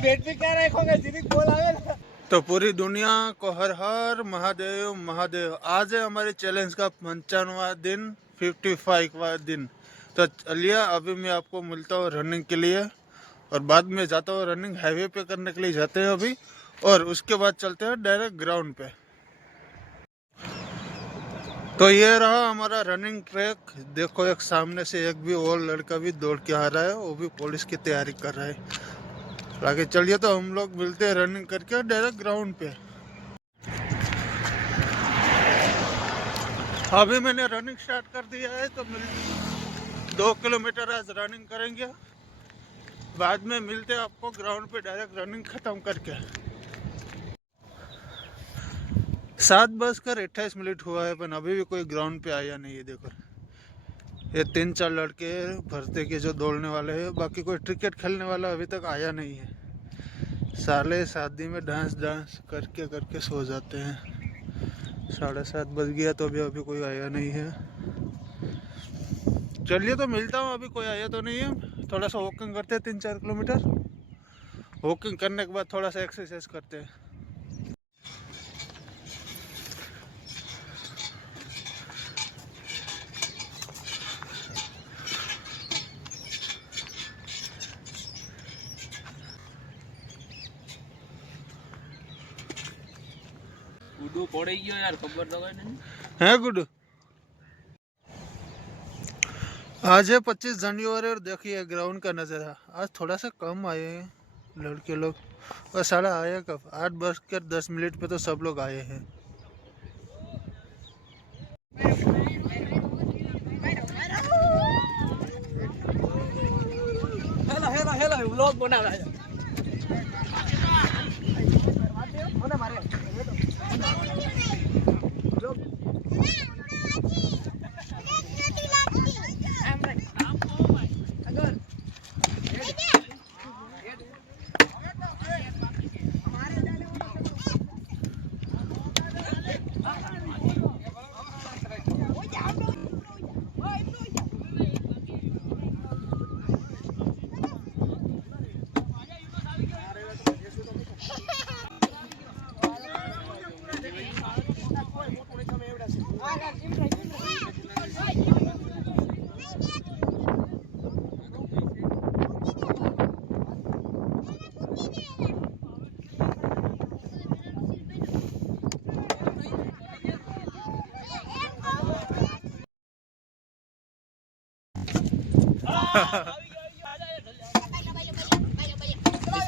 भेट भी क्या रखोगे जिन्हें बोल आवे ना। तो पूरी दुनिया को हर हर महादेव महादेव। आज है हमारे चैलेंज का 55वां दिन, 55वां दिन। तो चलिए अभी मैं आपको मिलता हूँ रनिंग के लिए और बाद में जाता हूँ रनिंग हाईवे पे करने के लिए जाते हैं अभी, और उसके बाद चलते हैं डायरेक्ट ग्राउंड पे। तो ये रहा हमारा रनिंग ट्रैक। देखो एक सामने से एक भी और लड़का भी दौड़ के आ रहा है, वो भी पुलिस की तैयारी कर रहा है। आगे चलिए तो हम लोग मिलते हैं रनिंग करके डायरेक्ट ग्राउंड पे। अभी मैंने रनिंग स्टार्ट कर दिया है, तो 2 किलोमीटर आज रनिंग करेंगे। बाद में मिलते हैं आपको ग्राउंड पे डायरेक्ट रनिंग खत्म करके। 7:28 हुआ है, पर अभी भी कोई ग्राउंड पे आया नहीं है। देखो ये 3-4 लड़के भरते के जो दौड़ने वाले हैं, बाकी कोई क्रिकेट खेलने वाला अभी तक आया नहीं है। साले शादी में डांस करके करके सो जाते हैं। 7:30 बज गया तो अभी कोई आया नहीं है। चलिए तो मिलता हूँ, अभी कोई आया तो नहीं है। थोड़ा सा वॉकिंग करते हैं 3-4 किलोमीटर। वॉकिंग करने के बाद थोड़ा सा एक्सरसाइज करते हैं। गुड्डू पड़े गयो यार, खबर तो नहीं है गुड्डू। आज है 25 जनवरी और देखिए ग्राउंड का नज़ारा। आज थोड़ा सा कम आए हैं लड़के लोग, और सारा आया कब 8:10 पे तो सब लोग आए हैं। हेला हेला हेला व्लॉग बना रहा है।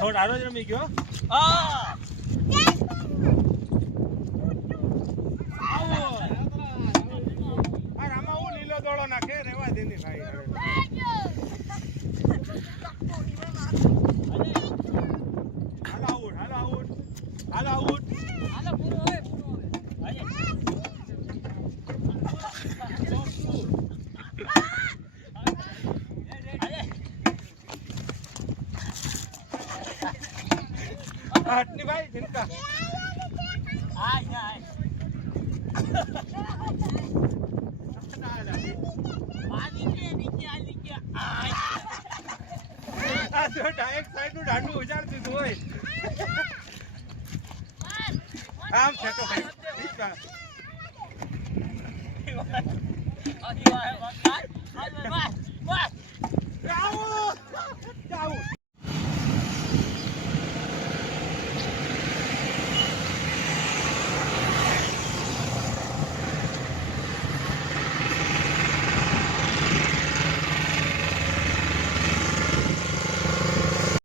छोड़ आरो जरा मैं क्यों हां આમાં હું લીલો દોડો નાખે રેવા દેની ભાઈ હાલ આઉટ પૂરો હોય हटनी भाई जिनका आय आय नीचे आय आ तो डायरेक्ट साइड નું ઢાંડું ઉજાડ દીધું હોય આમ છે તો ભાઈ ઠીક છે આધી વાય વાત આય વાય જાઓ